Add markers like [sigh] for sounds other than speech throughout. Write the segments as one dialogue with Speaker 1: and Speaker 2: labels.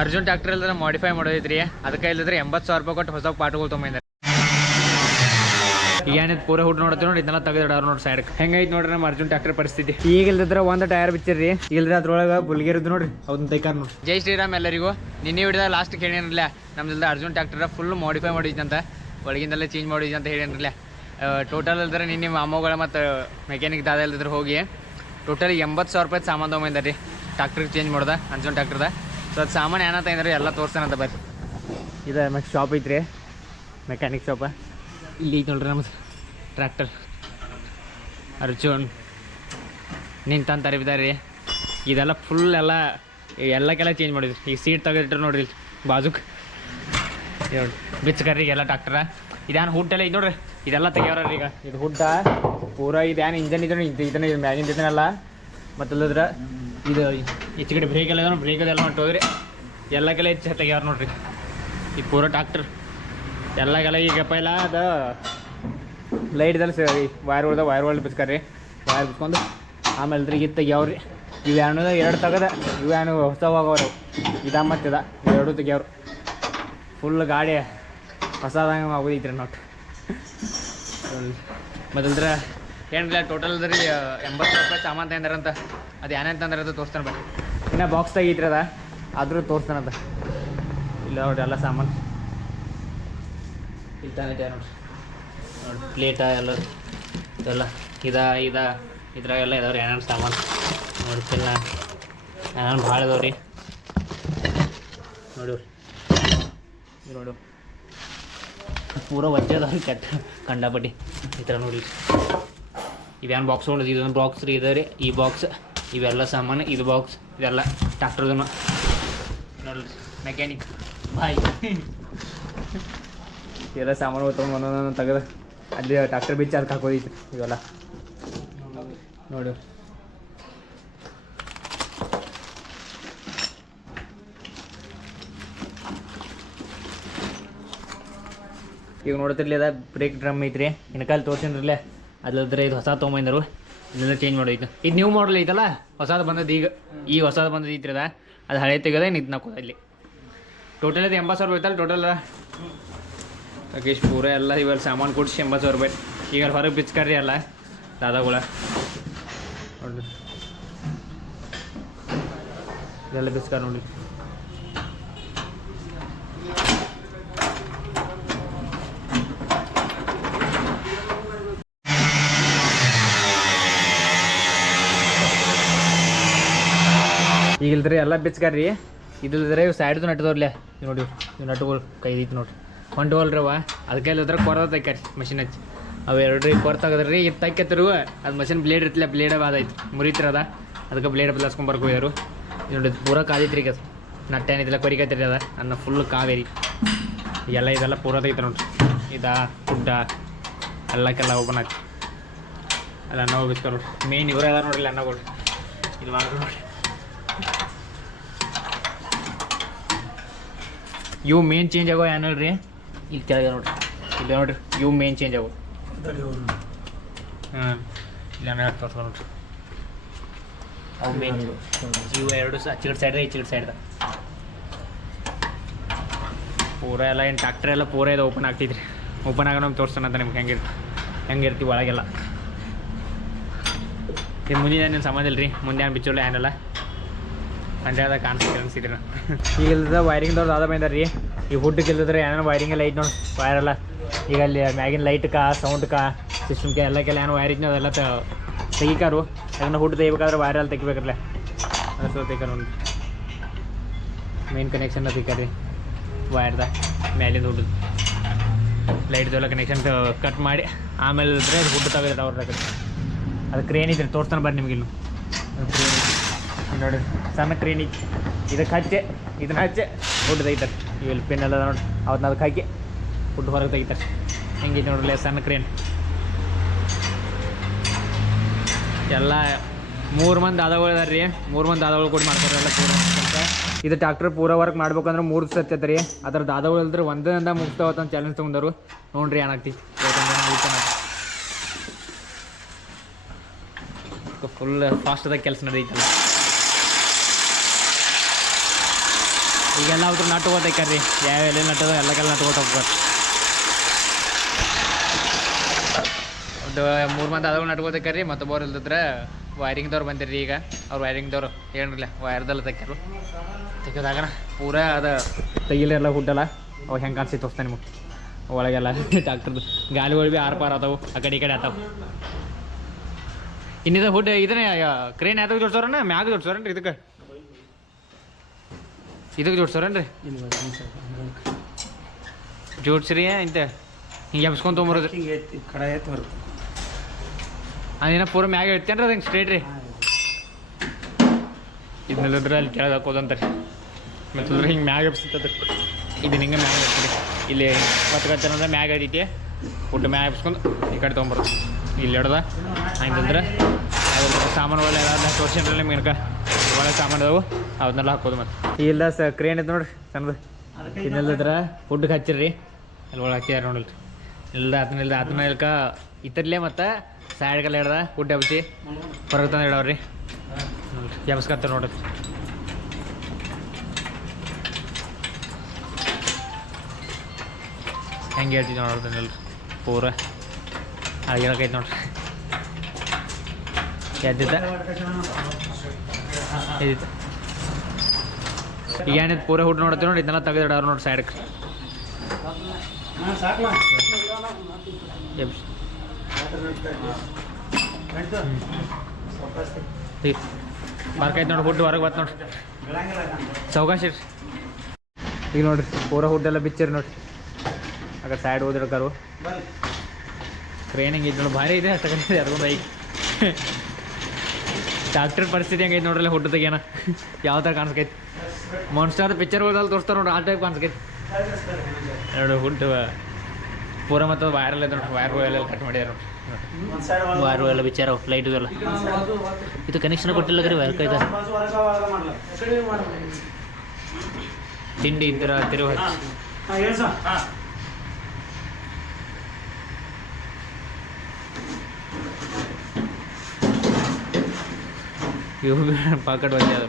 Speaker 1: Arjun tractor ಇಲ್ಲದ್ರೆ modify ಮಾಡೋದೈತ್ರಿ ಅದಕ್ಕೆ ಇಲ್ಲದ್ರೆ ಎಂಬತ್ತು ಸಾವಿರ ರೂಪಾಯಿ ಕೊಟ್ಟು ಹೊಸ ಪಾರ್ಟ್ಗಳು ತೊಗೊಂಬಂದಾರೆ ಏನಿದ್ ಪೂರ ಹುಡ್ ನೋಡ್ತೀವಿ ನೋಡಿ ಇದನ್ನ ತೆಗೆದಿಡಾರ ನೋಡಿ ಸೈಡ್ ಹೆಂಗೈತೆ ನೋಡ್ರಿ ನಮ್ಮ ಅರ್ಜುನ್ ಟ್ರ್ಯಾಕ್ಟರ್ ಪರಿಸ್ಥಿತಿ. ಈಗ ಇಲ್ದಿದ್ರೆ ಒಂದು ಟೈರ್ ಬಿಚ್ಚಿರ್ರಿ. ಇಲ್ದ್ರೆ ಅದ್ರೊಳಗ ಬುಲ್ಗಿರಿದ್ದು ನೋಡ್ರಿ. ಅವ್ನ ತೈಕಾರ ನೋಡಿ. ಜೈ ಶ್ರೀರಾಮ್ ಎಲ್ಲರಿಗೂ. ನಿನ್ನೆ ಹಿಡಿದ ಲಾಸ್ಟ್ ಕೇಳಿರಲಿಲ್ಲ ನಮ್ದಿಲ್ದ ಅರ್ಜುನ್ ಟ್ರ್ಯಾಕ್ಟರ್ ಫುಲ್ ಮಾಡಿಫೈ ಮಾಡಿದ್ದಂತ ಒಳಗಿಂದಲೇ ಚೇಂಜ್ ಮಾಡಿದ್ವಿ ಅಂತ ಹೇಳಿರಲಿಲ್ಲ ಟೋಟಲ್ ಇಲ್ದ್ರೆ ನಿನ್ನೆ ಮಾಮೋಗಳ ಮತ್ತು ಮೆಕ್ಯಾನಿಕ್ ದಾದ ಇಲ್ದಿದ್ರೆ ಹೋಗಿ ಟೋಟಲ್ ಎಂಬತ್ತು ಸಾವಿರ ರೂಪಾಯಿ ಸಾಮಾನು ತೊಗೊಂಬಂದಾರಿ ಟ್ಯಾಕ್ಟ್ರಿಗೆ ಚೇಂಜ್ ಮಾಡ್ದೆ, ಅರ್ಜುನ್ ಟ್ರ್ಯಾಕ್ಟರ್ದ ಸೊ ಅದು ಸಾಮಾನು ಏನಂತ ಅಂದ್ರೆ ಎಲ್ಲ ತೋರ್ಸ್ತಾನಂತ ಬರ್ರಿ. ಇದು ಮತ್ತೆ ಶಾಪ್ ಐತ್ರಿ. ಮೆಕ್ಯಾನಿಕ್ ಶಾಪ ಇಲ್ಲಿ ನೋಡ್ರಿ ನಮ್ಮದು ಟ್ರ್ಯಾಕ್ಟರ್ ಅರ್ಜುನ್ ನಿಂತಂತ ಇದೆಲ್ಲ ಫುಲ್ ಎಲ್ಲ, ಎಲ್ಲಕ್ಕೆಲ್ಲ ಚೇಂಜ್ ಮಾಡಿದ್ರಿ. ಈಗ ಸೀಟ್ ತೆಗೆದಿಟ್ರು ನೋಡ್ರಿ ಇಲ್ಲಿ ಬಾಜುಕ್. ನೋಡಿ ಬಿಚ್ಚಕರ್ರಿ ಎಲ್ಲ ಟ್ರ್ಯಾಕ್ಟರ ಇದೇನು ಹುಡ್ಡೆಲ್ಲ ಇದು ನೋಡ್ರಿ. ಇದೆಲ್ಲ ತೆಗಿಯೋರ ಈಗ. ಇದು ಹುಡ್ಡ ಪೂರ ಇದೇನು ಇಂಜನ್ ಇದನ್ನ ಇದು ಮ್ಯಾಗಿನ ಇದನ್ನೆಲ್ಲ ಮತ್ತಲ್ಲದ್ರ ಇದು ಈಚೆ ಕಡೆ ಬ್ರೇಕ್ ಎಲ್ಲ ಬ್ರೇಕ್ ಅದೆಲ್ಲ ಎಲ್ಲ ಎಲ್ಲಕ್ಕೆಲ್ಲ ಹೆಚ್ಚು ತೆಗ್ಯಾರ ನೋಡ್ರಿ. ಈ ಪೂರ ಟ್ಯಾಕ್ಟ್ರ್ ಎಲ್ಲ ಕಲೆ ಈಗ ಪೈಲ ಅದು ಲೈಟ್ದಲ್ಲಿ ಸೇರಿ ವೈರ್ ಉಳ್ದ ವೈರ್ ಒಳ್ಳೆ ಬಿಸ್ಕಾರ್ರಿ. ವೈರ್ ಬಿಸ್ಕೊಂಡು ಆಮೇಲೆ ಇದ್ರಿಗೆ ಇದು ತೆಗ್ಯಾವ್ರಿ ಇವು ಎರಡು ತೆಗದ. ಇವು ಏನು ಹೊಸ ಹೋಗವ್ರು ಇದ ಮತ್ತಿದ ಎರಡು ತೆಗ್ಯಾವ್ರು. ಫುಲ್ ಗಾಡಿ ಹೊಸದಂಗೆ ಆಗೋದೈತ್ರಿ ನೋಟ್ ಮೊದಲಿದ್ರೆ ಏನಿಲ್ಲ ಟೋಟಲ್ ರೀ ಎಂಬತ್ತು ರೂಪಾಯಿ ಸಾಮಾನು ತಂದಾರಂತ. ಅದು ಏನೇನು ತಂದ್ರೆ ಅದು ತೋರಿಸ್ತಾನೆ ಬರ್ರಿ. ಇನ್ನು ಬಾಕ್ಸ್ ತೆಗೀತ್ರಿ ಅದ? ಆದರೂ ಅದ. ಇಲ್ಲ ನೋಡ್ರಿ ಎಲ್ಲ ಸಾಮಾನು. ಇಲ್ಲಿ ತಾನೇ ನೋಡ್ರಿ. ನೋಡಿ ಪ್ಲೇಟ ಎಲ್ಲ ಇದೆಲ್ಲ ಇದ ಇದ ಇದ್ರಾಗೆಲ್ಲ ಇದಾವ್ರಿ ಏನೇನು ಸಾಮಾನು. ನೋಡಿ ಎಲ್ಲ ಏನೇನು ಭಾಳ ಇದಾವ್ರಿ. ನೋಡಿವ್ರಿ ನೋಡಿ. ನೋಡು. ಪೂರ ವಜ್ಜೆ ಅದಾವ್ರಿ ಕೆಟ್ಟ ಕಂಡಾಪಟ್ಟಿ. ಈ ಥರ ನೋಡಿ ಇವೇನು ಬಾಕ್ಸ್ ನೋಡಿದ್ರಿ ಇದೊಂದು ಬಾಕ್ಸ್ ರೀ ಇದಾವೆ ರೀ ಈ ಬಾಕ್ಸ್ ಇವೆಲ್ಲ ಸಾಮಾನು, ಇದು ಬಾಕ್ಸ್ ಇದೆಲ್ಲ ಟ್ರಾಕ್ಟರ್ದು ನೋಡ್ರಿ ಮೆಕ್ಯಾನಿಕ್ ಬಾಯ್ ಎಲ್ಲ ಸಾಮಾನು ತೊಗೊಂಡು ಒಂದೊಂದೊಂದು ತೆಗೆದು ಅಲ್ಲಿ ಟ್ರಾಕ್ಟರ್ ಬಿಚ್ಚಿ ಅದಕ್ಕೆ ಹಾಕೋದಿತ್ತು ಇವೆಲ್ಲ. ನೋಡು. ಈಗ ನೋಡ್ತಿರ್ಲಿ ಅದ ಬ್ರೇಕ್ ಡ್ರಮ್ ಐತ್ರಿ. ಇನ್ಕಾಲ್ ತೋರ್ಸಿನ್ರಲ್ಲೇ. ಅದ್ರದ್ರೆ ಇದು ಹೊಸ ತೊಗೊಂಬಂದರು. ಇದೆಲ್ಲ ಚೇಂಜ್ ಮಾಡೋಯ್ತು ಇದು. ನ್ಯೂ ಮಾಡಲ್ ಐತಲ್ಲ? ಹೊಸದು ಬಂದದ್ದು ಈಗ. ಈಗ ಹೊಸದು ಬಂದದ್ದು ಐತ್ರದ ಅದ ಹಳೆ ತೆಗೆದ ನಿಂತು ನಾವು ಇಲ್ಲಿ. ಟೋಟಲ್ ಅದು ಎಂಬತ್ತು ಸಾವಿರ ರೂಪಾಯಿ ಟೋಟಲ್ ರಾಕೇಶ್ ಪೂರ ಎಲ್ಲ ಇವೆಲ್ಲ ಸಾಮಾನು ಕೊಡಿಸಿ ಎಂಬತ್ತು ಸಾವಿರ ರೂಪಾಯಿ. ಈಗ ಹೊರಗೆ ಬಿಚ್ಕರ್ರಿ ಅಲ್ಲ ದಾದಾಗಳ. ನೋಡಿ ಇದೆಲ್ಲ ಬಿಚ್ಕರ್ ನೋಡಿ ಈಗ ಇಲ್ದ್ರಿ ಎಲ್ಲ ಬಿಚ್ಕರ್ರಿ. ಇದ್ರೆ ಇವು ಸೈಡ್ದು ನಟ್ಟದವ್ರಲ್ಲೇ ಇವು ನೋಡಿ, ಇವು ನಟ್ಟುಗಳು ಕೈದೈತಿ ನೋಡ್ರಿ. ಹೊಂಟವಲ್ರಿ ಅವ ಅದಕ್ಕೆ ಇಲ್ಲದ್ರೆ ಕೊರದ ತೈಕಾರಿ ಮಷಿನ್ ಹಚ್ಚಿ. ಅವು ಎರಡು ಕೊರ ತೆಗದ್ರಿ ಇದು ತೈಕೆತ್ತರು ಅದು ಮಷಿನ್ ಬ್ಲೇಡ್ ಇರ್ತಿಲ್ಲ ಬ್ಲೇಡ್ ಬಾದೈತಿ ಮುರಿತಿರ ಅದ. ಅದಕ್ಕೆ ಬ್ಲೇಡ್ ಇದು ನೋಡಿ ಪೂರ ಕಾದೈತ್ರಿ ಈಗ ನಟ್ಟ ಏನಿದಿಲ್ಲ ಕೊರಿಕೈತ್ರಿ ಅದ. ಅನ್ನ ಫುಲ್ ಕಾವೇರಿ. ಎಲ್ಲ ಇದೆಲ್ಲ ಪೂರ ತೆಗಿತಾರೆ ನೋಡ್ರಿ. ಇದಾ, ಗುಡ್ಡ, ಎಲ್ಲಕ್ಕೆಲ್ಲ ಓಪನ್ ಆಯ್ತು ಅಲ್ಲ ಅನ್ನ ಹೋಗಿಸ್ಕೊ ನೋಡ್ರಿ. ಮೇನ್ ಇವರೇ ಅದ ನೋಡ್ರಿ ಅನ್ನಗಳು ಇದು ಮಾಡ್ರಿ ನೋಡ್ರಿ ಇವು ಮೇನ್ ಚೇಂಜ್ ಆಗೋ ಆ್ಯನಲ್ ರೀ. ಇಲ್ಲಿ ಕೆಳಗೆ ನೋಡ್ರಿ. ಇಲ್ಲಿ ನೋಡ್ರಿ ಇವು ಮೇನ್ ಚೇಂಜ್ ಆಗೋ. ಹಾಂ ಇಲ್ಲ ತೋರ್ಸ ನೋಡ್ರಿ. ಅವು ಮೇನ್ ಇವು ಎರಡು ಸ ಚಿಡ್ ಸೈಡ್ ಈ ಚಿಡ್ ಸೈಡ್ ಪೂರ ಎಲ್ಲ ಏನು ಟ್ಯಾಕ್ಟ್ರ್ ಎಲ್ಲ ಪೂರ ಇದು ಓಪನ್ ಆಗ್ತೈತ್ರಿ ಓಪನ್ ಆಗೋ ನಮ್ಗೆ ತೋರಿಸ್ತಾನಂತ ನಿಮ್ಗೆ ಹೆಂಗಿರ್ತಿ ಹೆಂಗಿರ್ತೀವಿ ಒಳಗೆಲ್ಲ. ಮುಂದಿನ ಏನು ಇಲ್ಲ ರೀ ಮುಂದೆ ಏನು ಬಿಚ್ಚೋಲ್ಲ ಏನಿಲ್ಲ ಸಂಜೆದ ಕಾಣಿಸ್ತಿಲ್ಲ ಅನ್ಸಿದ್ರ ಈಗ ಇಲ್ದ ವೈರಿಂಗ್ದವ್ರು ಅದ ಬಂದಾರ ರೀ. ಈ ಹುಡ್ಡಕ್ಕೆ ಇಲ್ದಿದ್ರೆ ಏನೇನು ವೈರಿಂಗ್ ಲೈಟ್ ನೋಡಿ ಎಲ್ಲ. ಈಗ ಅಲ್ಲಿ ಮ್ಯಾಗಿನ ಲೈಟ್ ಕಾ ಸೌಂಡ್ ಕಾ ಸಿಸ್ಟಮ್ಗೆ ಎಲ್ಲಕ್ಕೆಲ್ಲ ಏನು ವೈರ್ ಇದ್ನ ಅದೆಲ್ಲ ತೆಗಿಕಾರು. ಅದನ್ನ ಹುಡ್ಡು ತೆಗಿಬೇಕಾದ್ರೆ ವೈರ್ ಎಲ್ಲ ತೆಗಿಬೇಕಲ್ಲ ಅದು ತೆಗಿಕಾರ ನೋಡಿ ಮೇನ್ ಕನೆಕ್ಷನ್ ತೆಗಿಕಾರಿ ವೈರ್ದ ಮ್ಯಾಲಿಂದ ಹುಡ್ದು ಲೈಟ್ದೆಲ್ಲ ಕನೆಕ್ಷನ್ ಕಟ್ ಮಾಡಿ ಆಮೇಲೆ ಇದ್ರೆ ಅದು ಹುಡ್ಡು ಅವರ ಅದು ಕ್ರೇನ್ ಇದ್ರೆ ತೋರಿಸ್ತಾನೆ ಬರ್ರಿ ನಿಮ್ಗೆ ಅದು ಕ್ರೇನ್ ಐತಿ. ಇಲ್ಲಿ ನೋಡಿ. ಸಣ್ಣ ಕ್ರೀನಿ ಇದಕ್ಕೆ ಹಚ್ಚೆ ಇದನ್ನ ಹಚ್ಚೆ ಫುಡ್ ತೆಗಿತಾರೆ. ಇವೆಲ್ಲ ಪಿನ್ ಎಲ್ಲ ನೋಡಿ. ಅವನ್ನ ಅದಕ್ಕೆ ಹಾಕಿ ಫುಡ್ ಹೊರಗೆ ತೆಗಿತಾರೆ. ಹೆಂಗೆ ನೋಡಲಿ ಸಣ್ಣ ಕ್ರೀನ್ ಎಲ್ಲ ಮೂರು ಮಂದಿ ಆದಗಳು ಇದಾರೆ ರೀ. ಮೂರು ಮಂದಿ ದಾದಾಗಳು ಕೂಡ ಮಾಡ್ತಾರೆ ಎಲ್ಲ ಪೂರ. ಇದು ಟ್ಯಾಕ್ಟರ್ ಪೂರ ವರ್ಕ್ ಮಾಡ್ಬೇಕಂದ್ರೆ ಮೂರು ಸತ್ತೈತೆ ರೀ. ಅದ್ರ ದಾದಾಗಳು ಇಲ್ದ್ರೆ ಒಂದರಿಂದ ಮುಗ್ತಾವತ್ತ ಅಂತ ಚಾಲೆಂಜ್ ತೊಗೊಂಡರು ನೋಡ್ರಿ ಏನಾಗ್ತಿ ಫುಲ್ ಫಾಸ್ಟ್ ಅದ ಕೆಲಸ ನಡೆಯುತ್ತಲ್ಲ ಈಗೆಲ್ಲ ಅವ್ರು ನಟ್ಟು ಹೋಗ್ತೈಕಾರ್ರಿ ಯಾವ ಎಲೆ ನಟ್ಟದ ಎಲ್ಲಕ್ಕೆಲ್ಲ ನಟ್ಕೋತ ಹೋಗ್ಬಾರ್ದು ಒಂದು ಮೂರು ಮಂದಿ ಅದಾವ ನಟ್ಕೋತೈಕಾರ್ರಿ ಮತ್ತೊಬ್ಬರು ಇಲ್ದಿದ್ರೆ ವೈರಿಂಗ್ದವ್ರು ಬಂದಿರ್ರಿ ಈಗ. ಅವ್ರು ವೈರಿಂಗ್ದವ್ರು ಏನಿಲ್ಲ ವೈರ್ದಲ್ಲ ತೆಗ್ಯಾರು ಪೂರಾ ಅದ ತೆಗಿಲೆಲ್ಲ ಹುಡ್ಡಲ್ಲ ಅವಾಗ ಹೆಂಗೆ ಕಾಣಿಸಿ ತೋರಿಸ್ತಾನೆ ನಿಮಗೆ? ಒಳಗೆಲ್ಲ ಡಾಕ್ಟರ್ದು ಗಾಲಿಗಳು ಭೀ ಆರು ಪಾರ್ ಅದಾವು ಆ ಕಡೆ ಈ ಕಡೆ ಆತಾವು. ಇನ್ನಿದ ಹುಡ್ ಇದನ್ನೇ ಕ್ರೇನ್ ಯಾವ್ದಾಗ ಜೋಡ್ಸೋರಣ್ಣ? ಮ್ಯಾಗ ಜೋಡ್ಸೋರನ್ರಿ ಇದಕ್ಕೆ. ಇದಕ್ಕೆ ಜೋಡ್ಸೋರೇನ್ರಿ? ಜೋಡ್ಸ್ರಿ ಇಂತ? ಹಿಂಗೆ ಎಬ್ಸ್ಕೊಂಡ್
Speaker 2: ತೊಗೊಂಬರೋದು. ಕಡೆ ಬರುತ್ತೆ
Speaker 1: ಅದೇನ ಪೂರ ಮ್ಯಾಗ ಇಡ್ತೇನ್ರಿ ಅದು ಹಿಂಗೆ ಸ್ಟ್ರೇಟ್ ರೀ? ಇದನ್ನೆಲ್ಲದ್ರೆ ಅಲ್ಲಿ ಕೆಳಗೆ ಹಾಕೋದಂತಾರೆ. ಮತ್ತೆ ಹಿಂಗೆ ಮ್ಯಾಗ ಎಬ್ಸ್ತದ್ರಿ ಇದನ್ನ ಹಿಂಗೆ ಮ್ಯಾಗ ಎಬ್ಸ್ರಿ. ಇಲ್ಲಿ ಮತ್ತೆ ಕತ್ತನಂದ್ರೆ ಮ್ಯಾಗ ಹಿಡಿತಿ ಊಟ ಮ್ಯಾಗ ಎಬ್ಸ್ಕೊಂಡು ಈ ಕಡೆ ತೊಗೊಂಬರೋದು. ಇಲ್ಲಿ ಹಿಡ್ದ ಹಂಗಂದ್ರೆ ಅದ್ರ ಸಾಮಾನುಗಳು ಎಲ್ಲ ತೋರ್ಸಿನ್ರಲ್ಲ ನಿಮ್ಗೆ ಒಳ್ಳೆ ಸಾಮಾನು ಅದಾವು. ಅವನ್ನೆಲ್ಲ ಹಾಕೋದು ಮತ್ತೆ. ಇಲ್ಲ ಸ ಕ್ರೇನ್ ಐತೆ ನೋಡ್ರಿ, ಸಣ್ಣದು. ಇನ್ನೆಲ್ಲದ್ರ? ಫುಡ್ಗೆ ಹಚ್ಚಿರ್ರಿ. ಅಲ್ಲಿ ಒಳಗೆ ಹಾಕ್ಯಾರ ನೋಡಲ್ರಿ. ಇಲ್ಲ ಅದನ್ನ ಇಲ್ಲ ಅದನ್ನ ಇಲ್ಕ ಇತರಲೆ ಮತ್ತೆ ಸೈಡ್ಗೆಲ್ಲ ಹಿಡ್ದ ಫುಡ್ ಹಬ್ಬಿಸಿ ಹೊರಗೆ ತಂದು ಇಡವ್ರಿ. ಎಬ್ಸ್ಕತ್ತಾರ ನೋಡ್ರಿ. ಹೆಂಗೆ ಹೇಳ್ತಿದ್ವಿ ನೋಡ್ರಿ ಪೂರ. ಆಗಿರಕೈತೆ ನೋಡ್ರಿ. ಎದ್ದಿದ್ದ? ಇದ್ದಿತ್ತು ಈಗ ಏನಿತ್ತು ಪೂರ ಹುಟ್ಟು ನೋಡ್ತೀವಿ ನೋಡಿ, ಇದನ್ನೆಲ್ಲ ತೆಗೆದಿಡವ್ರು ನೋಡಿ ಸೈಡ್ಗೆ ಬರ್ಕೈತೆ ನೋಡಿ ಹುಟ್ಟು ಹೊರಗೆ ಬತ್ತು ನೋಡ್ರಿ ಚೌಕಾಶ್ ಈಗ ನೋಡ್ರಿ, ಪೂರ ಹುಡ್ಡೆಲ್ಲ ಬಿಚ್ಚಿರಿ ನೋಡ್ರಿ. ಆಗ ಸೈಡ್ ಓದಿಡ್ಕಾರು ಟ್ರೈನಿಂಗ್ ಇದ್ದು ಭಾರಿ ಇದೆ ತಗೊಂಡಿದೆ ಎರಡು ಐದು ಡಾಕ್ಟರ್ ಪರಿಸ್ಥಿತಿ ಹೆಂಗೈತೆ ನೋಡ್ರಲ್ಲ ಹುಟ್ಟು ತೆಗಿಯೋಣ. ಯಾವ ಥರ ಕಾಣಿಸ್ಕೈತಿ. ಮಾನ್ಸ್ಟರ್ ಹೋದಲ್ಲಿ ತೋರಿಸ್ತಾರೆ ನೋಡ್ರಿ, ಆ ಟೈಪ್ ಕಾಣಿಸ್ಕೈತಿ. ನೋಡಿ ಹುಟ್ಟು ಪೂರ ಮತ್ತು ವೈರಲ್ ಇದೆ ನೋಡ್ರಿ ವೈರ್ ಎಲ್ಲ ಕಟ್ ಮಾಡ್ಯಾರ ನೋಡ್ರಿ. ವೈರ್ ಎಲ್ಲ ಬಿಚ್ಚಾರ ಲೈಟ್ ಎಲ್ಲ ಇದು ಕನೆಕ್ಷನ್ ಕೊಟ್ಟಿಲ್ಲ ರೀ ವೈರ್ ಕೈದ ತಿಂಡಿ ಇದ್ರ ತಿರುವು
Speaker 2: ಹಾಂ ಹೇಳಿ ಸರ್ ಹಾಂ
Speaker 1: ಇವು [laughs] ಪಾಕೆಟ್ ಬಂದಿ ಅದು.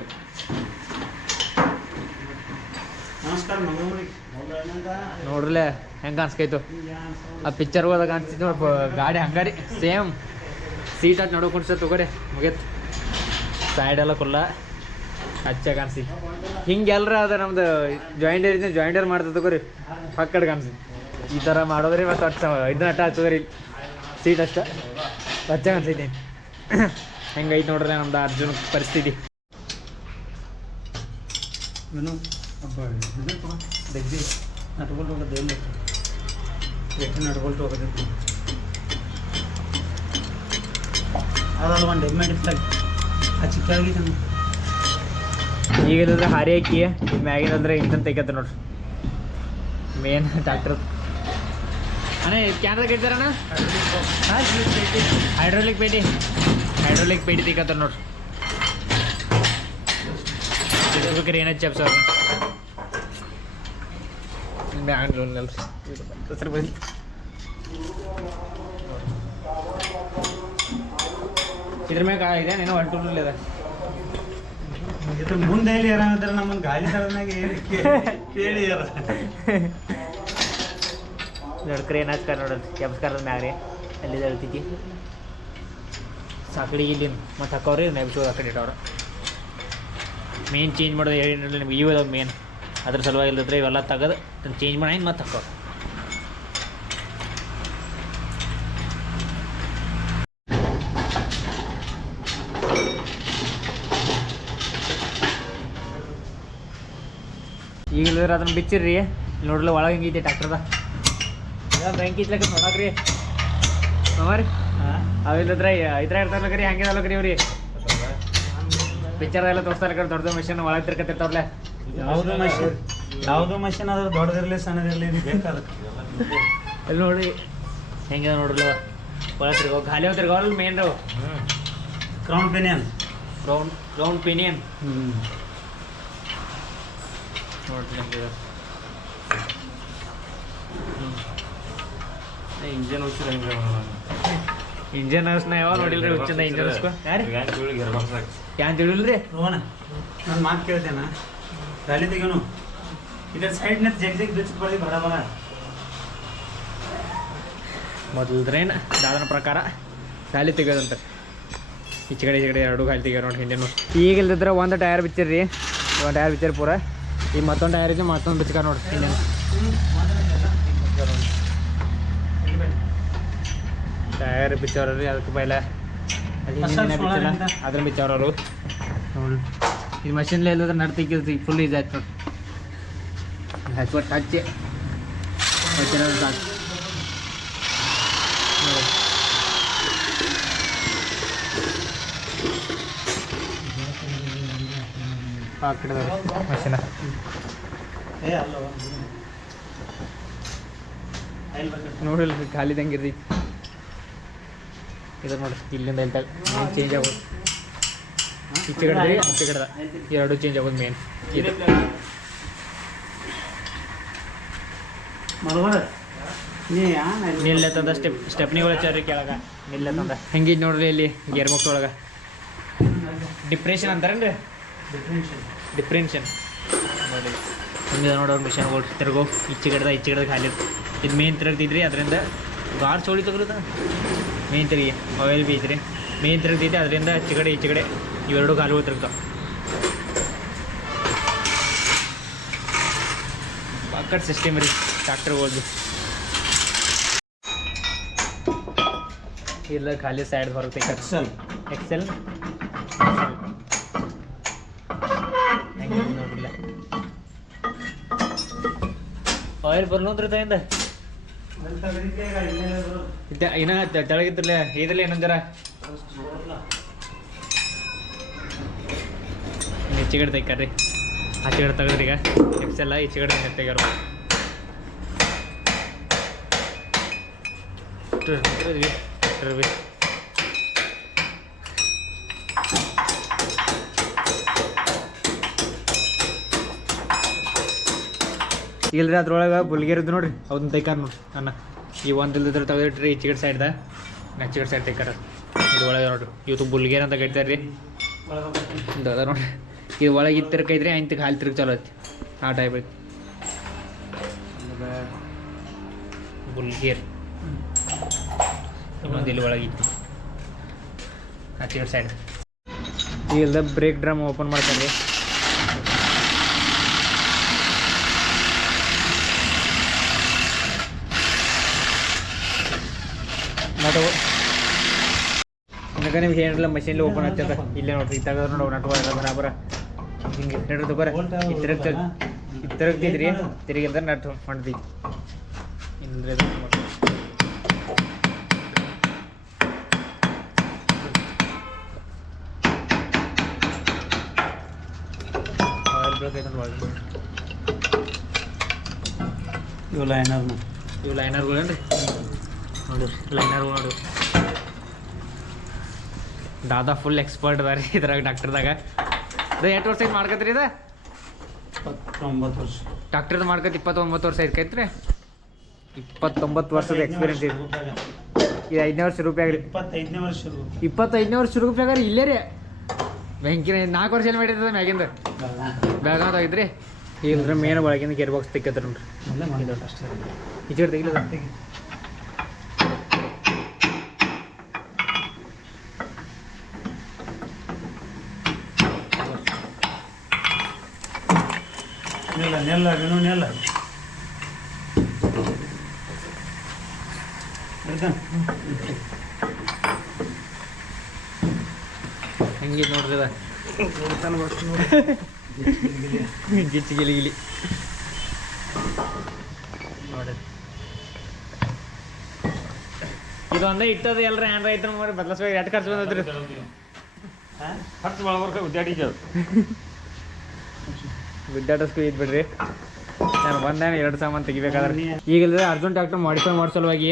Speaker 2: ಮಂಗಳೂರಿಗೆ.
Speaker 1: ನೋಡ್ರಲೆ ಹೆಂಗೆ ಅನ್ಸ್ಕೈತು? ಆ ಪಿಕ್ಚರ್ ಹೋದಾಗ ಅನ್ಸಿತ್ತು ನೋಡ್ ಗಾಡಿ ಹಂಗಾರಿ ಸೇಮ್. ಸೀಟ್ ಹತ್ತು ನಡು ಕುಣ್ಸ ತಗೋರಿ ಮುಗೀತು. ಸೈಡ್ ಎಲ್ಲ ಕುಲ್ಲ ಹಚ್ಚಾಗ ಅನ್ಸಿ. ಹಿಂಗೆ ಎಲ್ಲರ ಅದ ನಮ್ದು ಜಾಯಿಂಡರ್ ಇದ್ದ ಜಾಯಿಂಡರ್ ಮಾಡ್ತದೆ ತಗೋರಿ ಪಕ್ಕಡ್ ಕಾಣಿಸಿ ಈ ಥರ ಮಾಡೋದ್ರಿ ಮತ್ತು ಅಟ್ಟ ಇದನ್ನ ಅಟ್ಟ ಹಚ್ಚದ್ರಿ. ಸೀಟ್ ಅಷ್ಟ. ಹಚ್ಚಾಗ ಅನ್ಸೈತಿ. ಹೆಂಗೈತೆ ನೋಡ್ರಿ ನಮ್ದು ಅರ್ಜುನ್ ಪರಿಸ್ಥಿತಿ.
Speaker 2: ಏನು ಅಬ್ಬ ದಗ್ದಿ ನಟ್ಕೊಂಡು ಹೋಗೋದು ಏನು ಎಷ್ಟು ನಡ್ಕೊಳ್ತು ಹೋಗೋದು ಅದಲ್ಲ ಒಂದು ಡೆಗ್ಮೆಂಟ್ ಇತ್ತಾಗ ಆ ಚಿಕ್ಕದಾಗಿದ್ದಾನೆ
Speaker 1: ಈಗಿಲ್ಲದ್ರೆ ಹಾರಿ ಹಾಕಿ ಇದು ಮ್ಯಾಗಿನಂದ್ರೆ ಇಂಜನ್ ತೆಗಿತ ನೋಡ್ರಿ. ಮೇನ್ ಟ್ಯಾಕ್ಟರ್ ಅಣ್ಣ ಕ್ಯಾನ್ದಾಗ ಇದ್ದಾರಣ್ಣ ಹೈಡ್ರೋಲಿಕ್ ಪೇಟಿ ಹೈಡ್ರೋಲಿಕ್ ಪೇಟಿ ತಿಕ್ಕತ್ತ ನೋಡ್ರಿ. ತಿರ್ಗ್ಬೇಕ್ರಿ ಏನೋ ಚಪ್ಸ್ ಅವ್ರು ಹೆಸರು ಬನ್ನಿ ಇದ್ರ ಮ್ಯಾಗ ಇದೆ ಏನೋ ಒನ್ ಟೂ ಇದೆ
Speaker 2: ಇದ್ರ ಮುಂದೆ ಎಲ್ಲಿ ಆರಾಮಿದ್ರೆ ನಮ್ಮನ್ನು ಗಾಳಿ ತಳನಾಗ ಕೇಳಿ ಯಾರ
Speaker 1: ನೋಡಿ ಕ್ರೇನ್ ಕೆಪ್ಸ್ ನೋಡೋದು ಎಬ್ಸ್ಕಾರದ ಮ್ಯಾಗ್ರಿ, ಅಲ್ಲಿ ಹೇಳ್ತೈತಿ ಸಾಕಡಿ ಇಲ್ಲಿ ಮತ್ತೆ ಹಾಕೋರಿ ನೆಬ್ಸೋದು ಆ ಕಡೆ ಇಟ್ಟವ್ರು ಮೇನ್ ಚೇಂಜ್ ಮಾಡೋದು ಹೇಳಿ ನಿಮ್ಗೆ ಇವು ಮೇನ್ ಅದ್ರ ಸಲುವಾಗಿ ಇಲ್ಲದ್ರೆ ಇವೆಲ್ಲ ತೆಗೆದು ಚೇಂಜ್ ಮಾಡಿ ಮತ್ತೆ ಹಾಕೋರು. ಈಗ ಇಲ್ಲದ್ರೆ ಅದನ್ನ ಬಿಚ್ಚಿರ್ರಿ. ನೋಡ್ಲಿ ಒಳಗೆ ಹೆಂಗೈತಿ ಟ್ಯಾಕ್ಟರ್ದ ಬ್ಯಾಂಕ್ ಇತ್ಲಕ ನೋಡಕ್ರಿ ಮಾಮಾರಿ ಅವಿಲ್ಲದ್ರೆ ಇದ್ರ ಇರ್ತಾರಲ್ರಿ ಹಂಗೆ ಅಲ್ಲಕ್ರಿ ಇವ್ರಿ. ಪಿಕ್ಚರ್ ಎಲ್ಲ ತೋರಿಸ್ತಾರೆ ಕಡೆ ದೊಡ್ಡ ಮಿಷನ್ ಒಳಗೆ ತಿರ್ಕತಿರ್ತಾವ್ಲೆ
Speaker 2: ಯಾವುದು ಮಷಿನ್ ಯಾವುದು ಮಷಿನ್ ಆದ್ರೆ ದೊಡ್ಡದಿರಲಿ ಸಣ್ಣದಿರಲಿ ಬೇಕಾದಕ್ಕೆ
Speaker 1: ಇಲ್ಲಿ ನೋಡಿ ಹೆಂಗೆ ನೋಡ್ರಲ್ಲ. ಒಳಗೆ ತಿರ್ಗೋ ಖಾಲಿ ತಿರ್ಗೋಲ್ಲ ಮೇನ್ ರೀ.
Speaker 2: Crown pinion
Speaker 1: round round pinion ನೋಡ್ರಿ ಹೆಂಗೆ
Speaker 3: ಇಂಜನ್ ಹುಚ್ಚಿರ ಹಿಂಗೆ
Speaker 1: ಇಂಜನ್ ಹೌಸ್ನ ಯಾವ ನೋಡಿಲ್ರಿ ಹುಚ್ಚಿಂದ ಇಂಜಿನಿಯರ್ಸ್ ಯಾನ್ ತಿಳಿಲ್ರಿ
Speaker 2: ನೋಣ ನನ್ನ ಮಾತು ಕೇಳ್ತೇನ. ಗಾಲಿ ತೆಗೆನು ಇದರ ಸೈಡ್ ನಿಂತ ಜಗ್ ಜಗ್ ಬಿಚ್ಚ ಬರೀ ಬರ ಬರ
Speaker 1: ಮೊದಲ್ದ್ರೇನು? ದಾದನ ಪ್ರಕಾರ ಗಾಲಿ ತೆಗೆಯೋದಂತ ಈಚೆ ಕಡೆ ಈಚೆ ಕಡೆ ಎರಡು ಗಾಲಿ ತೆಗಿಯೋರು ನೋಡಿ ಹಿಂದೆ ನೋಡಿ ಈಗ ಇಲ್ದಿದ್ರೆ ಒಂದು ಟೈರ್ ಬಿಚ್ಚಿರ್ರಿ. ಒಂದು ಟೈರ್ ಬಿಚ್ಚಿರಿ ಪೂರ. ಈಗ ಮತ್ತೊಂದು ಟೈರ್ ಇದೆ ಮತ್ತೊಂದು ಬಿಚ್ಕಾರ ನೋಡ್ರಿ ಹಿಂದೆ ಟೈರ್ ಬಿಚ್ಚವ್ರಿ ಅದಕ್ಕೆ
Speaker 2: ಸೋಳಾರಿಂದ.
Speaker 1: ಅದ್ರ ಬಿಚ್ಚವ್ರವರು ಈ ಇದು ಮಷಿನ್ಲೆ ಇಲ್ಲದ್ರೆ ನಡ್ತಿಕ್ಕಿರ್ತಿ ಫುಲ್ ಈಜ್ ಆಯ್ತು. ನೋಡಿ ಹಚ್ಚಿ. ಹಚ್ಚಿ ಸಾಕು. ಆ ಮಷಿನ. ನೋಡಿಲ್ಲ ಖಾಲಿ ತಂಗಿರ್ರಿ ಇದು ನೋಡಿ ಇಲ್ಲಿಂದ ಇಲ್ಲಿ ಮೇನ್ ಚೇಂಜ್ ಆಗೋದು. ಈಚೆ ಕಡೆ ಆಚೆ ಕಡೆ ಎರಡು ಚೇಂಜ್ ಆಗೋದು ಮೇನ್ ಇದು.
Speaker 2: ಮಲಗೋಣ ನೀ ಯಾನ್ ಅಲ್ಲಿ?
Speaker 1: ತಂದ ಸ್ಟೆಪ್ ಸ್ಟೆಪ್ನಿಗಳು ಹಚ್ಚಾರ್ರಿ ಕೆಳಗೆ ನಿಲ್ಲೆ ತಂದ. ಹೆಂಗಿದ್ ನೋಡ್ರಿ ಇಲ್ಲಿ ಗೇರ್ ಬಾಕ್ಸ್ ಒಳಗ? ಡಿಪ್ರೆಷನ್ ಅಂತಾರೇನ್ರಿ? ಡಿಪ್ರೆನ್ಷನ್ ನೋಡಿ ಹಿಂಗೆ ನೋಡೋರು ಮಿಷನ್ಗಳು ತಿರ್ಗೋ ಈಚೆ ಕಡೆದ ಈಚೆ ಕಡೆದ ಖಾಲಿ ಇದು. ಮೇನ್ ತಿರುಗ್ತಿದ್ರಿ ಅದರಿಂದ ಗಾರ್ ಚೋಳಿ ತೆಗ್ರದ ಮೇನ್ ತಿರುಗಿ ಮೊಬೈಲ್ ಬಿ ಐತ್ರಿ ಮೇನ್ ತಿರುಗ್ತೈತಿ ಅದರಿಂದ ಚಿಗಡೆ ಕಡೆ ಈಚೆ ಕಡೆ ಇವೆರಡು ಕಾಲುಗಳು ತಿರುಗ್ತಾವ ಪಾಕಟ್ ಸಿಸ್ಟಮ್ ರೀ ಟ್ರಾಕ್ಟರ್ಗಳ್ದು ಇಲ್ಲ ಖಾಲಿ ಸೈಡ್ ಬರುತ್ತೆ
Speaker 2: ಎಕ್ಸೆಲ್.
Speaker 1: ಎಕ್ಸೆಲ್ ನೋಡಿಲ್ಲ ಆಯಿಲ್ ಬರ್ಲೋದ್ರಿ ಇನ್ನ ತೆಳಗಿದ್ರಲ್ಲ ಇದ್ರಲ್ಲ ಏನಂಜರ
Speaker 2: ಬರೋಲ್ಲ.
Speaker 1: ಈಚೆ ಕಡೆ ತೆಗ್ಯಾರ್ರಿ ಆಚೆ ಕಡೆ ತೆಗೆದ್ರಿ ಈಗ. ಎಕ್ಸೆಲ್ಲ ಈಚೆ ಕಡೆ ತೆಗ್ಯಾರ ಇಲ್ರಿ ಅದ್ರೊಳಗೆ ಬುಲ್ಗೇರಿದ್ದು ನೋಡ್ರಿ ಅವ್ನ ತೈಕಾರ ನೋಡ್ರಿ ಅನ್ನ. ಈ ಒಂದು ಇಲ್ದಿದ್ರೆ ತೆಗೆದಿಟ್ರಿ ಈಚೆ ಕಡೆ ಸೈಡ್ದ ಕಡೆ ಸೈಡ್ ತೈಕಾರ. ಇದ್ರೊಳಗೆ ನೋಡ್ರಿ ಇವತ್ತು ಬುಲ್ಗೇರ್ ಅಂತ ಕಟ್ತಾರೆ ರೀ ಅದ ನೋಡ್ರಿ, ಇದು ಒಳಗೆ ಇತ್ತಿರ ಕೈದ್ರಿ ಆಯ್ತು ಹಾಲು ತಿರ್ಗಿ ಚಲೋ ಐತಿ ಆ ಟೈಪ್ ಐತಿ. ಬುಲ್ಗೇರ್ ಇನ್ನೊಂದು ಇಲ್ಲಿ ಒಳಗೆ ಇತ್ತು. ಆಚೆ ಸೈಡ್ ಇಲ್ದ ಬ್ರೇಕ್ ಡ್ರಮ್ ಓಪನ್ ಮಾಡ್ತಾರೆ ರೀ ಮತ್ತೆ ಇನ್ನಾಗ ನಿಮ್ಗೆ ಏನಿಲ್ಲ ಮಷೀನ್ಲಿ ಓಪನ್ ಆಗ್ತದ ಇಲ್ಲೇ ನೋಡ್ರಿ ಇತ್ತಾಗ ನೋಡಿ ನಟುವ ಎಲ್ಲ ಬರಾಬರ ಹಿಂಗೆ ನಡ್ದು ಬರ ಈ ತಿರುಗ್ ಚಲ್ ಈ ತಿರುಗ್ತಿದ್ರಿ ತಿರುಗಿಂದ ನಟ್ ಮಾಡ್ತೀವಿ ಇಲ್ರಿ ಅದು ನೋಡಿ. Oil break ಐತಂತ ಒಳಗೆ.
Speaker 2: ಇವು ಲೈನರ್ನ.
Speaker 1: ಇವು ಲೈನರ್ಗಳೇನ್ರಿ ನೋಡಿ ದಾದಾ ಫುಲ್ ಎಕ್ಸ್ಪರ್ಟ್ ಅದ ರೀ ಇದ್ರಾಗ ಡಾಕ್ಟರ್ದಾಗ ಇದು ಎಷ್ಟು ವರ್ಷ ಐತೆ ಮಾಡ್ಕತ್ರಿ ಇದು?
Speaker 2: ಇಪ್ಪತ್ತೊಂಬತ್ತು ವರ್ಷ.
Speaker 1: ಡಾಕ್ಟರ್ದು ಮಾಡ್ಕತ್ ಇಪ್ಪತ್ತೊಂಬತ್ತು ವರ್ಷ ಐತ್ರಿ ಇಪ್ಪತ್ತೊಂಬತ್ತು ವರ್ಷದ ಎಕ್ಸ್ಪೀರಿಯನ್ಸ್ ಇದೆ. ಇದು ಐದನೇ ವರ್ಷ ರೂಪಾಯಿ ಆಗಲಿ.
Speaker 2: ಇಪ್ಪತ್ತೈದನೇ ವರ್ಷ.
Speaker 1: ಇಪ್ಪತ್ತೈದನೇ ವರ್ಷ ರೂಪಾಯಿ ಆಗ್ರಿ ಇಲ್ಲೇ ರೀ. ಬೆಂಕಿನ ನಾಲ್ಕು ವರ್ಷ ಏನು ಮಾಡಿರ್ತದೆ ಮ್ಯಾಗಿಂದ? ಬೆಳಗಾವ್. ಆಗಿದ್ರಿ ಇಲ್ದ್ರ ಮೇನ್ ಒಳಗಿಂದ ಗೇರ್ ಬಾಕ್ಸ್ ತೆಕ್ಕತ್ರಿ ನೋಡ್ರಿ.
Speaker 2: ಅಲ್ಲೇ ಮಾಡಿದ್ದು ಅಷ್ಟೇ.
Speaker 1: ಈಚೆ ಕಡೆ ತೆಗಿಲದ
Speaker 2: ನೆಲ್ಲ ನೆಲ್ಲ ವಿನು ನೆಲ್ಲ ಹಿಡ್ಕೊ.
Speaker 1: ಹೆಂಗೆ ನೋಡ್ರಿ ಅದ
Speaker 2: ಹೋಗ್ತಾನೆ ಬರ್ತೀನಿ ನೋಡು.
Speaker 1: ಗಿಚ್ಚಿ ಗಿಲಿ ಗಿಲಿ ನೋಡಿ ಇದೊಂದೇ ಇಟ್ಟದ ಎಲ್ಲರ ಹ್ಯಾಂಡ್ ರೈತರ ಮಾಡಿ ಬದಲಾಸ್ಬೇಕು ಎಷ್ಟು ಖರ್ಚು ಬಂದದ್ರಿ
Speaker 2: ಹಾ?
Speaker 3: ಖರ್ಚು ಮಾಡ್ಬೇಕು ಉದ್ದಾಡಿದ್ದು
Speaker 1: ವಿದ್ಯಾರ್ಥಿಸ್ಕು ಇದು ಬಿಡ್ರಿ ನಾನು ಬಂದೇನೆ ಎರಡು ಸಾಮಾನು ತೆಗಿಬೇಕಾದ್ರೆ. ಈಗಲೇ ಅರ್ಜುನ್ ಟ್ಯಾಕ್ಟರ್ ಮಾಡಿಫೈ ಮಾಡೋ ಸಲುವಾಗಿ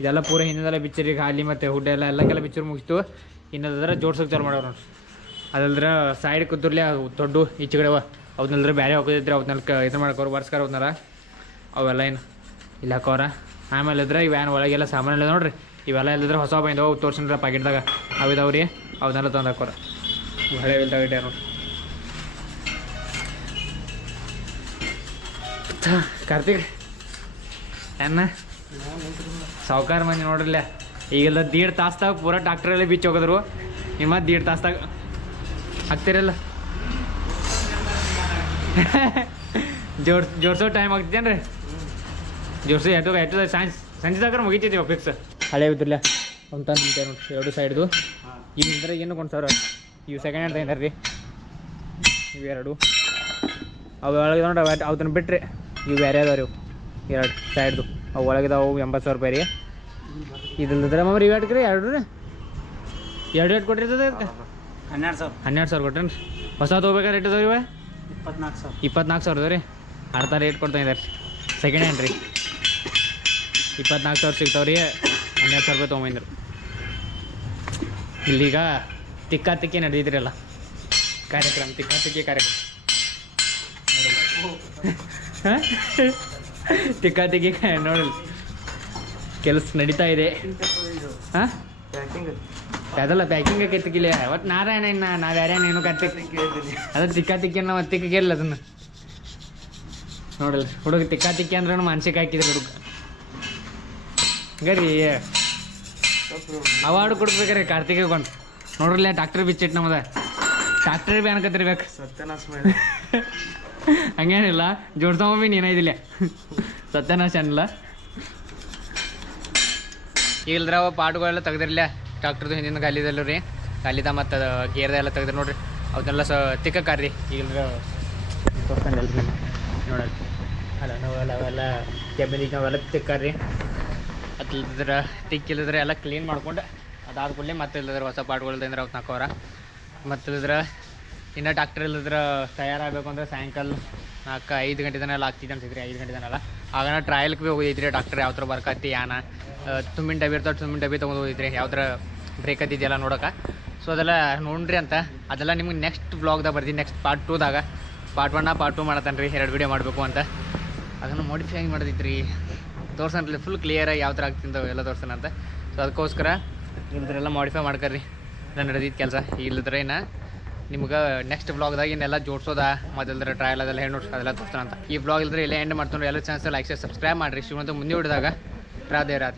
Speaker 1: ಇದೆಲ್ಲ ಪೂರ ಹಿಂದೆಲ್ಲ ಬಿಚ್ಚರಿ ಖಾಲಿ ಮತ್ತು ಹುಡ್ಡೆ ಎಲ್ಲ, ಎಲ್ಲಕ್ಕೆಲ್ಲ ಬಿಚ್ಚರು ಮುಗಿಸ್ತು. ಇನ್ನೊಂದ್ರೆ ಜೋಡ್ಸೋಕೆ ಚಾಲು ಮಾಡೋರು ನೋಡ್ರಿ. ಅದಲ್ದ್ರೆ ಸೈಡ್ ಕೂತಿರ್ಲಿ ದೊಡ್ಡ ಈಚೆ ಕಡೆ ಅವನ್ನೆಲ್ಲರ ಬೇರೆ ಹೋಗೋದಿದ್ರೆ ಅವ್ನಲ್ಲಿ ಕ ಇದು ಮಾಡ್ಕೋರು, ಬರ್ಸ್ಕಾರ ಅವ್ನಲ್ಲ ಅವೆಲ್ಲ ಏನು? ಇಲ್ಲ ಹಾಕೋರ? ಆಮೇಲೆ ಇದ್ರೆ ಈ ವ್ಯಾನ್ ಒಳಗೆಲ್ಲ ಸಾಮಾನು ಇಲ್ಲ ನೋಡ್ರಿ. ಇವೆಲ್ಲ ಇಲ್ಲದ್ರೆ ಹೊಸ ಬಂದವು ತೋರ್ಸಿನ್ರ ಪ್ಯಾಕೆಟ್ದಾಗ ಅವಿದಾವ್ರಿ ಅವನ್ನೆಲ್ಲ ತಂದು ಹಾಕೋರ. ಹಳೆ ಇಲ್ದಾಗ ನೋಡ್ರಿ. ಕಾರ್ತಿಕ್. ಏನ ಸಾವುಕಾರ ಮಂದಿ ನೋಡ್ರಲ್ಲ. ಈಗೆಲ್ಲ ದೀಡ್ ತಾಸ್ದಾಗ ಪೂರ ಎಲ್ಲ ಬಿಚ್ಚ ಹೋಗಿದ್ರು. ನಿಮ್ಮ ದೀಡ್ ತಾಸ್ದಾಗ ಹಾಕ್ತಿರಲ್ಲ ಜೋರ್ ಜೋರ್ಸೋ ಟೈಮ್ ಆಗ್ತಿದ್ದೇನ್ರಿ ಜೋರ್ಸೋ ಎಟ್ಟು ಎಟ್ಟು ಸಾಂಜ್ ಸಂಜೆದಾಗ ಮುಗಿತೈತಿ ಫಿಕ್ಸ್ ಹಳೆ ಇದ್ರಲ್ಲ. ಅಂತ ನಿಂತೆ ನೋಡಿ, ಎರಡು ಸೈಡ್ದು ಇಲ್ಲಿಂದ್ರೆ ಏನು ಕೊಂಡು ಸಾವಿರ? ಇವು ಸೆಕೆಂಡ್ ಹ್ಯಾಂಡ್ ತಗೊಂಡ್ರಿ ಇವೆರಡು ಅವು ಒಳಗೆ ನೋಡಿ ಅವು ಅವನ್ನ ಬಿಟ್ರೆ. ಇವು ಬೇರೆ ಅದಾವ ರೀ ಎರಡು ಸೈಡ್ದು ಅವು ಒಳಗಿದಾವು ಎಂಬತ್ತು ಸಾವಿರ ರೂಪಾಯಿ ರೀ. ಇದಿಲ್ಲದ್ರೆ ಮಮ್ರಿ ಇವು ಎರಡು ರೀ ಎರಡು ರೀ. ಎರಡು ಎರಡು ಕೊಟ್ಟಿರ್ತದೆ ಅದಕ್ಕೆ
Speaker 2: ಹನ್ನೆರಡು ಸಾವಿರ.
Speaker 1: ಹನ್ನೆರಡು ಸಾವಿರ ಕೊಟ್ರೇನು ಹೊಸ ತೊಗೋಬೇಕಾದ್ರೆ ರೇಟ್ ಅದಾವ ಇವೆ?
Speaker 2: ಇಪ್ಪತ್ನಾಲ್ಕು ಸಾವಿರ.
Speaker 1: ಇಪ್ಪತ್ನಾಲ್ಕು ಸಾವಿರದ ರೀ ಅರ್ಧ ರೇಟ್ ಕೊಡ್ತಾ ಇದ್ದಾರೆ ಸೆಕೆಂಡ್ ಹ್ಯಾಂಡ್ ರೀ. ಇಪ್ಪತ್ನಾಲ್ಕು ಸಾವಿರ ಸಿಗ್ತಾವೆ ರೀ ಹನ್ನೆರಡು ಸಾವಿರ ರೂಪಾಯಿ ತೊಗೊಂಬಂದ್ರು. ಇಲ್ಲಿಗ ತಿಕ್ಕಾ ತಿಕ್ಕಿ ನಡೆದಿದ್ರಲ್ಲ ಕಾರ್ಯಕ್ರಮ ತಿಕ್ಕಾ ತಿಕ್ಕಿ ಕಾರ್ಯಕ್ರಮ. [laughs] ಹ? ತಿಕ್ಕ ತಿಕ್ಕಿ ನೋಡಲ್ ಕೆಲಸ ನಡೀತಾ ಇದೆ. ಹಾಂ? ಅದಲ್ಲ ಪ್ಯಾಕಿಂಗ್ ಕೆತ್ತಿಕಿಲ್ಲ ಒಟ್ಟು ನಾರಾಯಣ ಇನ್ನ ನಾವು ಯಾರ್ಯಾನ ಏನು ಕತ್ತಿಕ್ ಅದ ತಿಕ್ಕ ತಿಕ್ಕಿ ನಾವು ತಿಕ್ಕಿಲ್ಲ ಅದನ್ನ. ನೋಡಲ್ಲ ಹುಡುಗ ತಿಕ್ಕಾ ತಿಕ್ಕಿ ಅಂದ್ರೆ ಮಾನಸಿಕ ಹಾಕಿದ್ರು ಹುಡುಗ. ಗರಿ ಅವಾರ್ಡ್ ಕೊಡ್ಬೇಕ್ರಿ ಕಾರ್ತಿಕ ಕೊಂಡ್ ನೋಡ್ರಲ್ಲ ಡಾಕ್ಟರ್ ಬಿಚ್ಚಿಟ್ ನಮ್ದ. ಡಾಕ್ಟರ್ ಬಿ ಅನ್ಕತ್ತಿರ್ಬೇಕು.
Speaker 2: ಸತ್ಯನಾಶ [laughs]
Speaker 1: ಹಂಗೇನಿಲ್ಲ ಜೋಡ್ಸಮ್ಮ ಬಿ ನೀನ ಇದಿಲ್ಲ. ಸತ್ಯನಾಶ ಇಲ್ದ್ರ ಅವ ಪಾಟ್ಗಳೆಲ್ಲ ತೆಗ್ದಿರ್ಲ ಟ್ರಾಕ್ಟರ್ದು ಹಿಂದಿನ ಗಾಲಿದಲ್ಲ ರೀ. ಮತ್ತು ಗೇರ್ದ ಎಲ್ಲ ತೆಗ್ದ್ರಿ ನೋಡ್ರಿ. ಅವನ್ನೆಲ್ಲ ಸ ತಿಕ್ಕಕ್ಕಾರ್ರಿ ಇಲ್ದ್ರ ತೋರ್ಸಂಗಲ್ರಿ ನಮ್ಮ ನೋಡಲ್ಲ ಅಲ್ಲ, ನಾವೆಲ್ಲ, ಅವೆಲ್ಲ ಕೆಬ್ಬನಿಗೆ ನಾವೆಲ್ಲ ತಿಕ್ಕಾರ್ರಿ ಅದು ಇಲ್ದಿದ್ರೆ ತಿಕ್ಕಿಲ್ಲದ್ರೆ ಎಲ್ಲ ಕ್ಲೀನ್ ಮಾಡ್ಕೊಂಡು ಅದಾದ ಕೂಡಲೇ ಮತ್ತೆ ಇಲ್ಲದ್ರೆ ಹೊಸ ಪಾಟ್ಗಳ್ದು ಅಂದ್ರೆ ಅವ್ಕೆ ನಾಲ್ಕವರ ಮತ್ತು ಇಲ್ಲದ್ರೆ ಇನ್ನು ಡಾಕ್ಟರ್ ಇಲ್ಲದ್ರ ತಯಾರಾಗಬೇಕು ಅಂದ್ರೆ ಸಾಯಂಕಾಲ ನಾಲ್ಕು ಐದು ಗಂಟೆ ತನಕ ಆಗ್ತಿದ್ದೆ ಅನ್ಸಿದ್ರಿ, ಐದು ಗಂಟೆ ತನಕ ಆಗ ಟ್ರಯಲ್ಗೆ ಭೀ ಹೋಗಿದ್ರಿ ಡಾಕ್ಟರ್ ಯಾವ ಥರ ಬರ್ಕತ್ತಿ, ಯಾನ ತುಂಬಿನ ಡಬ್ಬಿ ಇರ್ತಾವೆ ತುಂಬಿನ ಡಬ್ಬಿ ತೊಗೊಂಡು ಹೋಗಿದ್ರಿ ಯಾವ ಥರ ಬ್ರೇಕ್ ಹತ್ತಿದೆಯಲ್ಲ ನೋಡೋಕೆ. ಸೊ ಅದೆಲ್ಲ ನೋಡ್ರಿ ಅಂತ. ಅದೆಲ್ಲ ನಿಮ್ಗೆ ನೆಕ್ಸ್ಟ್ ಬ್ಲಾಗ್ದಾಗ ಬರ್ತೀನಿ ನೆಕ್ಸ್ಟ್ ಪಾರ್ಟ್ ಟೂದಾಗ ಪಾರ್ಟ್ ಒನ್ನ ಪಾರ್ಟ್ ಟೂ ಮಾಡತ್ತಾನೆ ರೀ, ಎರಡು ವೀಡಿಯೋ ಮಾಡಬೇಕು ಅಂತ. ಅದನ್ನು ಮಾಡಿಫೈ ರೀ ತೋರ್ಸನ್ರಿ ಫುಲ್ ಕ್ಲಿಯರಾಗಿ ಯಾವ ಥರ ಆಗ್ತಿಂತ ಎಲ್ಲ ತೋರ್ಸೋಣ ಅಂತ. ಸೊ ಅದಕ್ಕೋಸ್ಕರ ಇಲ್ದ್ರೆಲ್ಲ ಮಾಡಿಫೈ ಮಾಡ್ಕರ್ರಿ. ನಾನು ನಡೆದಿದ್ದು ಕೆಲಸ. ಇಲ್ಲದ್ರೆ ಇನ್ನು ನಿಮ್ಗೆ ನೆಕ್ಸ್ಟ್ ಬ್ಲಾಗ್ದಾಗ ಇನ್ನೆಲ್ಲ ಜೋಡ್ಸೋದ? ಮೊದಲ್ದ್ರೆ ಟ್ರಯಲ್ ಅದೆಲ್ಲ ಹೆಣ್ಣು ಅದೆಲ್ಲ ತೋರಿಸ್ತಾನೆ ಅಂತ. ಈ ಬ್ಲಾಗ್ ಇಲ್ದ್ರೆ ಇಲ್ಲೇ ಎಂಡ್ ಮಾಡ್ಕೊಂಡು ಎಲ್ಲ ಚಾನ್ಸ್ ಲೈಕ್ ಸಬ್ಸ್ಕ್ರೈಬ್ ಮಾಡಿರಿ. ಶಿವಂತ ಮುಂದೆ ಹಿಡಿದಾಗ ರಾಧೆ ರಾಧೆ